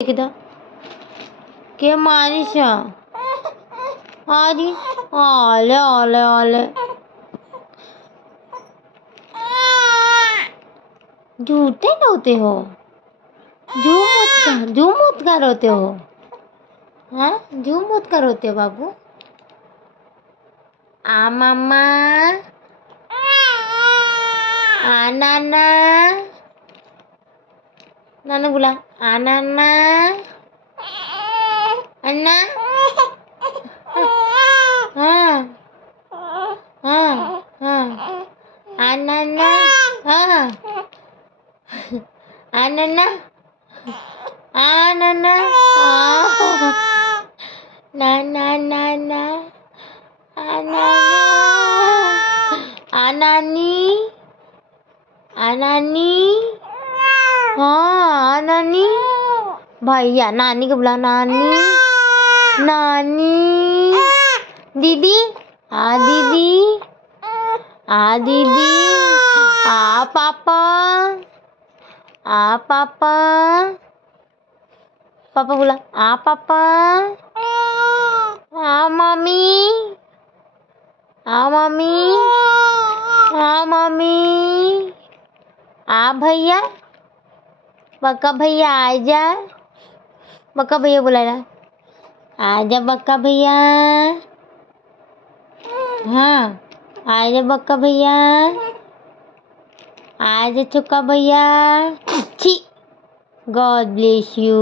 एकदा के मानिशा आली आले आले आले झूठे होते हो झूम मत कर होते हो हाँ झूम मत कर होते हो बाबू आ मम्मा आ नाना नाना बोला आ नाना अन्ना हाँ हाँ हाँ आ नाना हाँ आ नाना आ नाना ना ना ना ना आ नाना आ नानी आ नानी हाँ आ नानी भैया नानी को बुला नानी नानी दीदी आ दीदी आ दीदी आ पापा आ पापा पापा बोला आ पापा आ मम्मी आ मम्मी आ मम्मी आ भैया बक्का भैया आजा बक्का भैया बुलाया आजा बक्का भैया हाँ आजा बक्का भैया आजा चुका भैया छी गॉड ब्लेस यू